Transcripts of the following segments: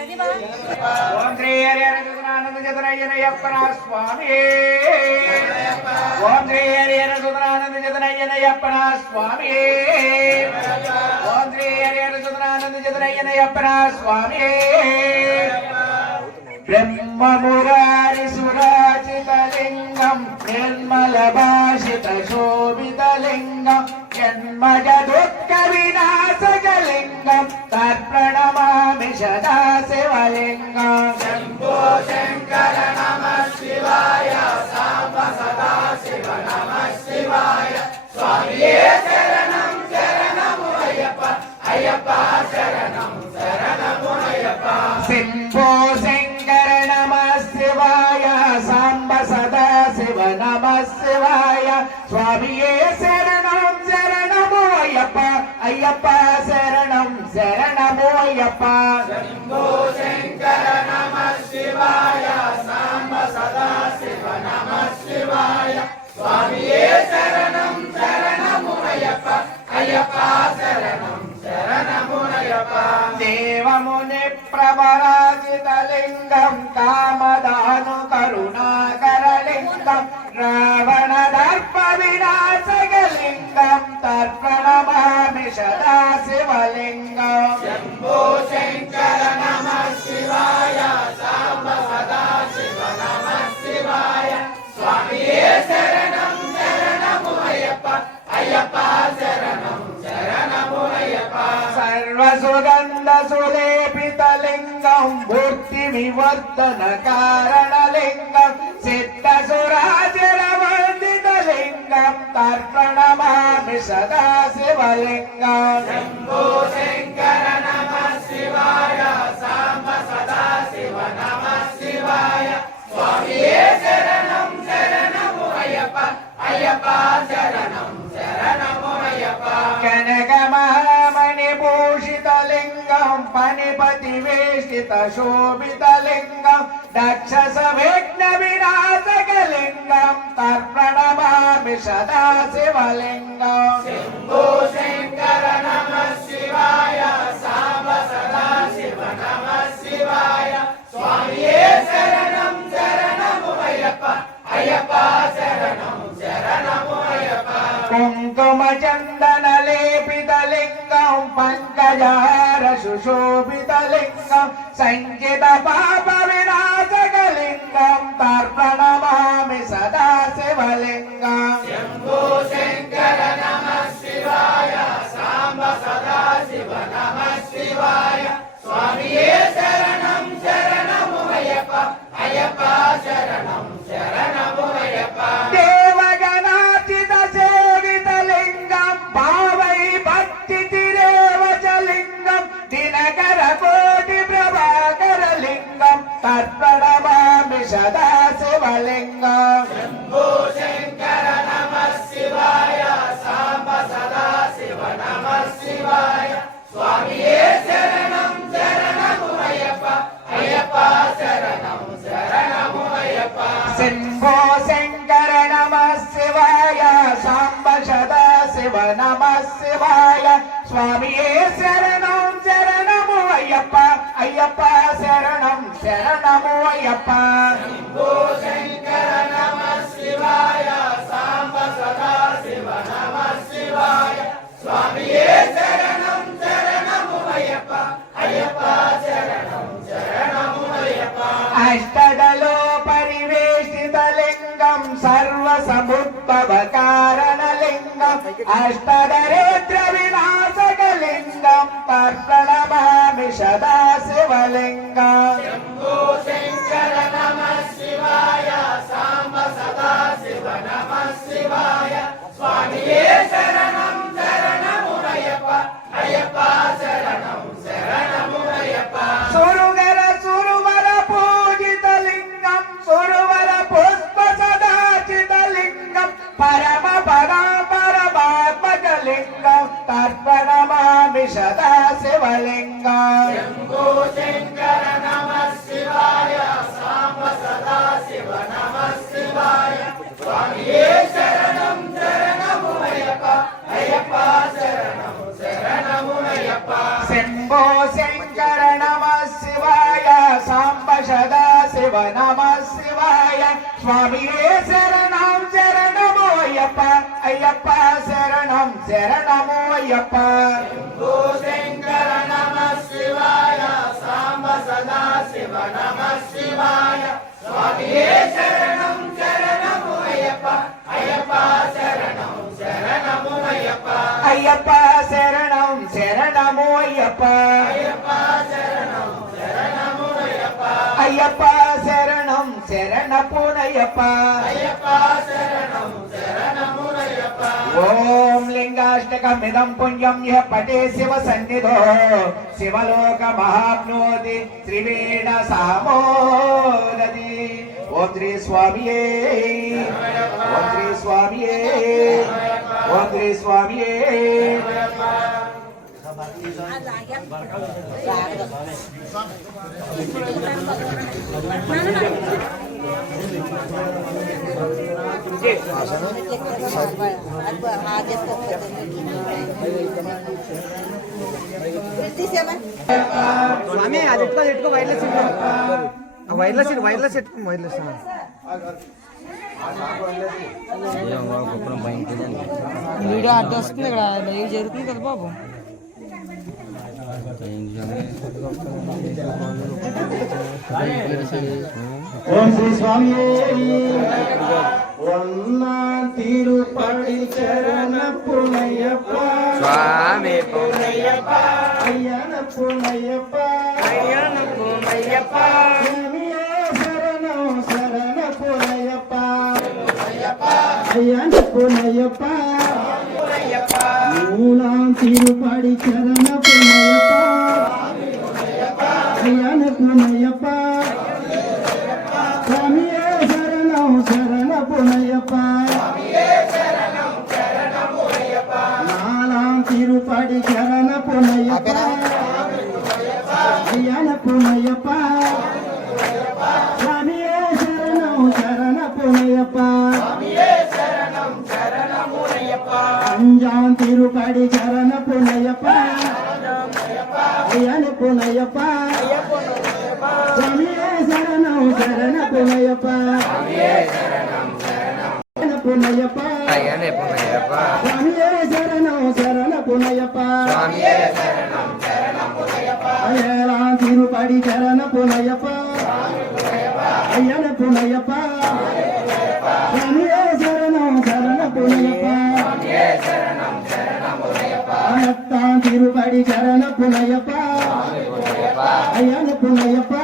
ఓం శ్రీ హరి హరి సుధనానంద జతనయ్యనయ్యప్పన స్వామి ఓం శ్రీ హరి హరి సుధనానంద జతనయ్యనయ్యప్పన స్వామి ఓం శ్రీ హరి హరి సుధనానంద జతనయ్యనయ్యప్పన స్వామి బ్రహ్మమురారి సురాజితలింగం నిర్మల భాషిత శోభితలింగం. جگ دسکلگا شیو لمبا దేవముని ప్రవరాజితలింగం కామదాను కరుణాకరలింగం. రావణ దర్ప వినాశకలింగం తర్పణమామి సదా శివలింగం శంభో శంకర నమ శివాయ సాంబ సులేపితలింగం భూర్తి వివర్ధన కారణలింగం సిద్ధ సురాజర వందితలింగం తర్పణమామి సదా శివలింగం శంభో శంకర నమ శివాయ సాంబ సదా శివ నమ శివాయ స్వామియే అయ్యప్ప శరణం శరణము అయ్యప్ప కనకమహామణి భూషితలింగం పనిపతి వేష్టిత శోభితలింగం దక్షస విఘ్న వినాశకలింగం తర్పణమామి సదా శివలింగం సంకేత పాప வாழ. சுவாமியே சரணம் சரணமோ ஐயப்பா. ஐயப்பா சரணம் சரணமோ ஐயப்பா. சுவாமியே பரிவேஷிதலிங்கம் சர்வ காரண లింగం అష్టదరిద్ర వినాశక లింగం భామి సదా శివలింగం శివాయ సాంబ సదా శివ నమ శివాయ స్వామియే శరణం तर्पणमामि सदा शिवलिङ्गाय शङ्कर नमः शिवाय साम्ब सदा शिव नमः शिवाय स्वामिये शरणं शरणमुयप अयप शरणं शरणमुयप शम्भो शङ्कर नमः शिवाय साम्ब सदा शिव नमः शिवाय स्वामिये शरणं शरणमुयप ஐயப்பா சரணம் சரணமோ ஐயப்பா. செங்கர நம சிவாய சாம்ப சதா சிவ சரணம் சரணமோ ஐயப்பா. ஐயப்பா சரணம் சரணமோ ஐயப்பா. ஐயப்பா சரணம் پٹے مس شیو لوک مہبتی స్వామి అది ఎట్టుకో అది ఎట్టుకో వైర్లెస్ వైర్లెస్ వైర్లెస్ ఎట్టుకో వైర్లెస్ వీడియో అడ్డు వస్తుంది ఇక్కడ లైవ్ జరుగుతుంది కదా బాబు. ஓம் ஸ்ரீ சுவாமியே ஒன்னா திருப்படி சரண புனையப்பா சுவாமி. புனையப்பா. ஐயன புனையப்பா ஐயன புனையப்பா சரணம் சரண புனையப்பா ஐயன புனையப்பா மூலாம் திருப்படி சரண புனையப்பா எனக்கு புனையப்பா சாமியே சரணம் சரண புனையப்பா நாலாம் திருப்படி சரண புனையப்பா ஐயான புனையப்பா சாமியே சரணம் சரண புனையப்பா அஞ்சாம் திருப்படி சரண புனையப்பா ஐயான புனையப்பா சுவாமியே சரணம் சரண புனையப்பா புனையப்பா சுவாமியே சரணம் சரண புனையப்பா ஏழாம் திருப்படி சரண புனையப்பா ஐயன புனையப்பா சுவாமியே சரணம் சரண புனையப்பா அனத்தான் திருப்படி சரண புனையப்பா ஐயன புனையப்பா.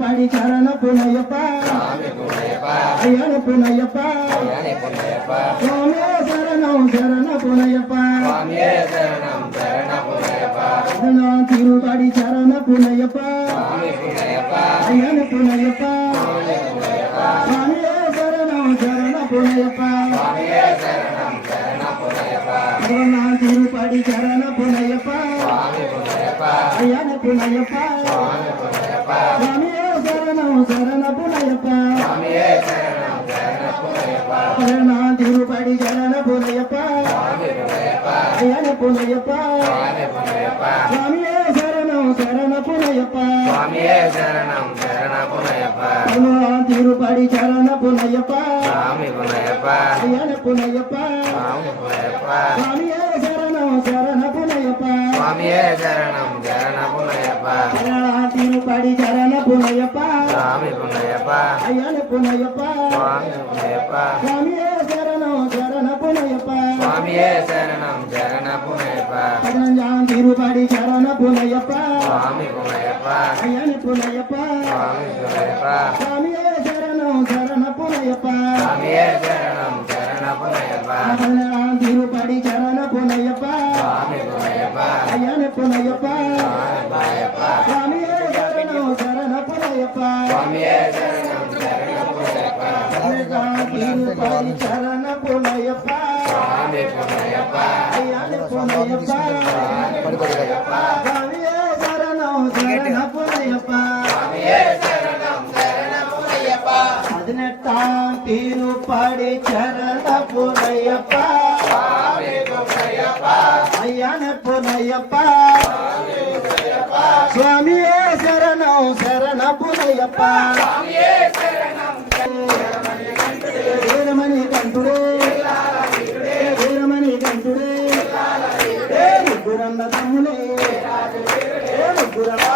பாடி சரண புனையப்பா. ஐயன புனையப்பா. சுவாமியே சரணம் சரண புனையப்பா. சரணம் திருபாடி சரண புனையப்பா. ஐயன புனையப்பா. சுவாமியே சரணம் சரண புனையப்பா. திருபாடி சரண புனையப்பா. ஐயன புனையப்பா. சுவாமி சரணம் சரண புலையப்பா. சரணா திருப்படி சரண புலையப்பா. சரண புலையப்பா. சுவாமியே சரணம் சரண புலையப்பா. சரணம் திருப்படி சரண புலையப்பா. சரண புலையப்பா. சரணம் சரண புலையப்பா. சரணம் திருப்படி சரண புனையப்பா. சாமி புனையப்பா. ஐயன புனையப்பா. சுவாமி புனையப்பா. சுவாமியே சரணம் சரண புனையப்பா. சுவாமியே சரணம் சரண புனையப்பா. பதினஞ்சாம் திருப்படி சரண புனையப்பா. சுவாமி புனையப்பா. ஐயன புனையப்பா. சுவாமி புனையப்பா. சுவாமியே சரணம் சரண புனையப்பா. சுவாமியே சரணம் சரண புனையப்பா. பதினேழாம் திருப்படி சரண சாமி சரண பொன்னையப்பா சாமி பொன்னையப்பா ஐயானே பொன்னையப்பா சாமியே சரணம் சரண பொன்னையப்பா சாமியே சரணம் சரண பொன்னையப்பா பதினெட்டாம் திருப்பாடி சரண பொன்னையப்பா சுவாமியே சரணம் சரண பொன்னையப்பா కంటుడే వీరమణి కంటుడే ముగ్గురమ్మ తమ్ముడే. ముగ్గురమ్మ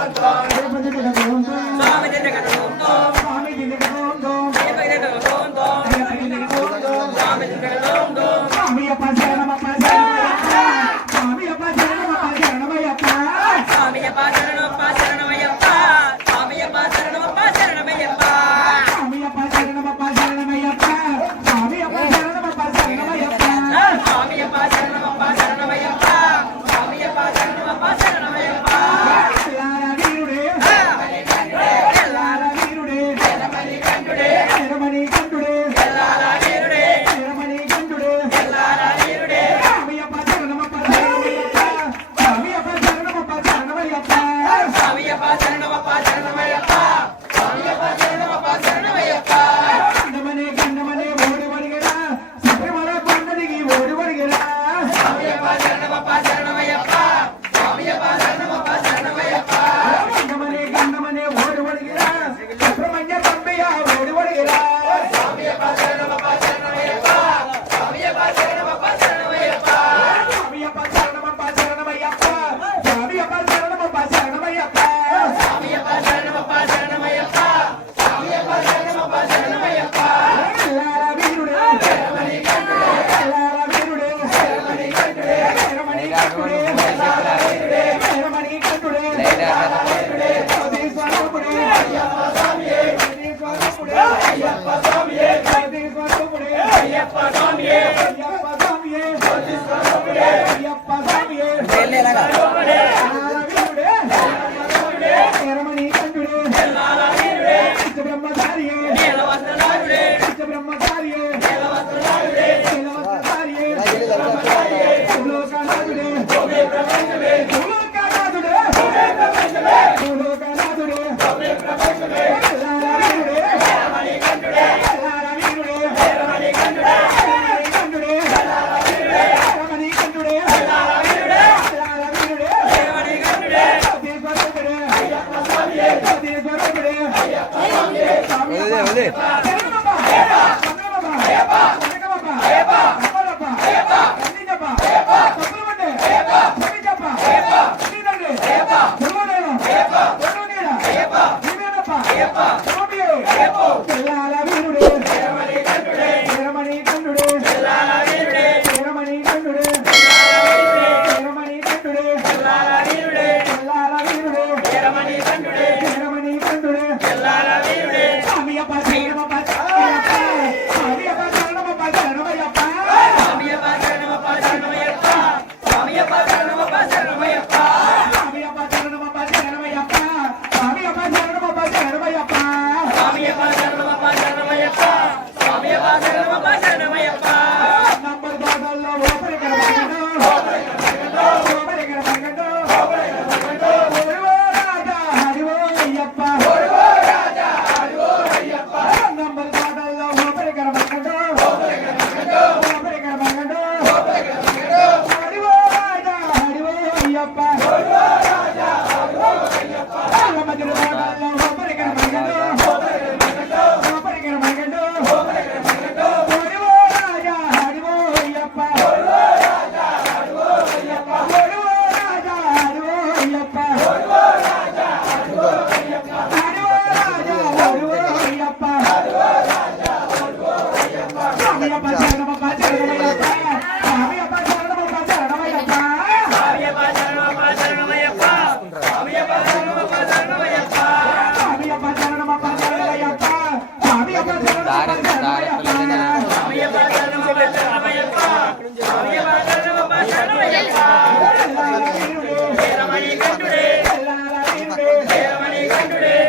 nation today.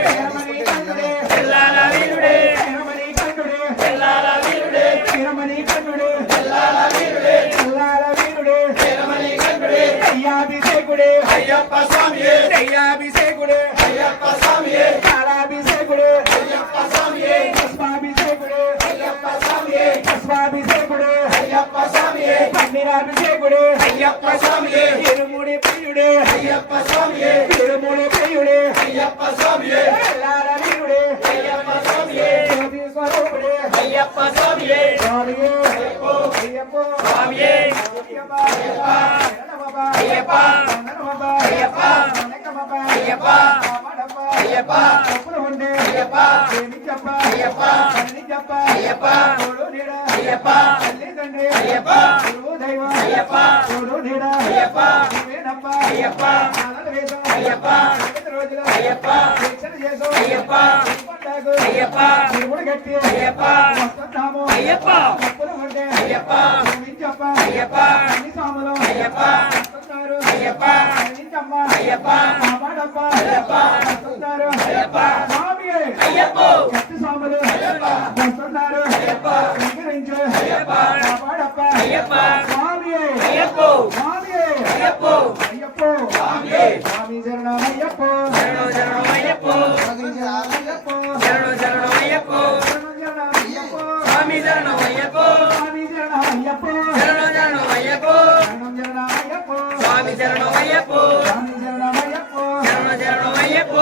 சாமியே பன்னிராறு சேகுடு ஐயப்பா சாமியே. இருமுடி பெய்யுடு. ஐயப்பா சாமியே. இருமுடி பெய்யுடு. ஐயப்பா சாமியே. எல்லாரீடு ஐயப்பா சாமியே. ஜோதி ஸ்வரூபடு. ஐயப்பா சாமியே. சாமியே ஐயப்போ. ஐயப்போ. சாமியே. ஐயப்பா. ஐயப்பா. ஐயப்பா. ஐயப்பா. ஐயப்பா. ஐயப்பா. అయ్యప్ప. అప్పులు ఉండే అయ్యప్ప. చెప్ప అయ్యప్ప. చెప్ప అయ్యప్ప. తోడు నీడ. అయ్యప్ప. తల్లిదండ్రి. అయ్యప్ప. గురువు దైవం. అయ్యప్ప. తోడు నీడ. అయ్యప్ప. నువ్వేనప్ప. అయ్యప్ప. నాలుగు వేదం అయ్యప్ప. ఐదు రోజులు. అయ్యప్ప. దీక్షణ చేసు. అయ్యప్ప. అయ్యప్ప. తిరుముడు గట్టి. అయ్యప్ప. వస్తున్నాము అయ్యప్ప. అప్పులు ఉండే. అయ్యప్ప. అయ్యప్ప. అన్ని అయ్యప్ప. வெங்கம்மா ஐயப்பா சாமானப்பா ஐயப்பா சொன்னாரு ஐயப்பா சாமியே ஐயப்போ. கட்டு சாமரு ஐயப்பா. சொன்னாரு ஐயப்பா. வெங்கரேஞ்சு ஐயப்பா. சாமானப்பா ஐயப்பா. சாமியே ஐயப்போ. சாமியே ஐயப்போ. ஐயப்போ. சாமியே சாமி சரணம் ஐயப்போ. சரணம் சரணம் శరణమయ్యప్ప శరణ శరణమయ్యప్ప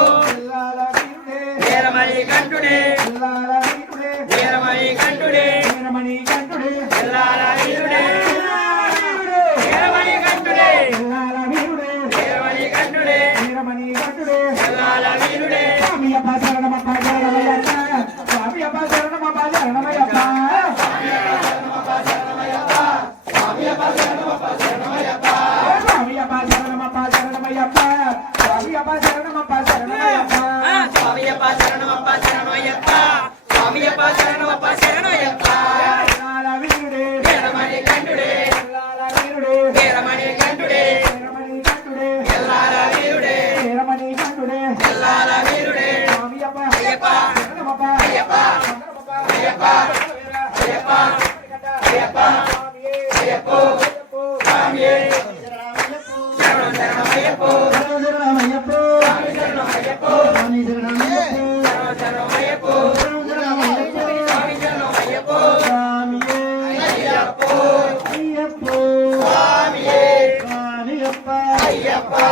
ஐயப்பா.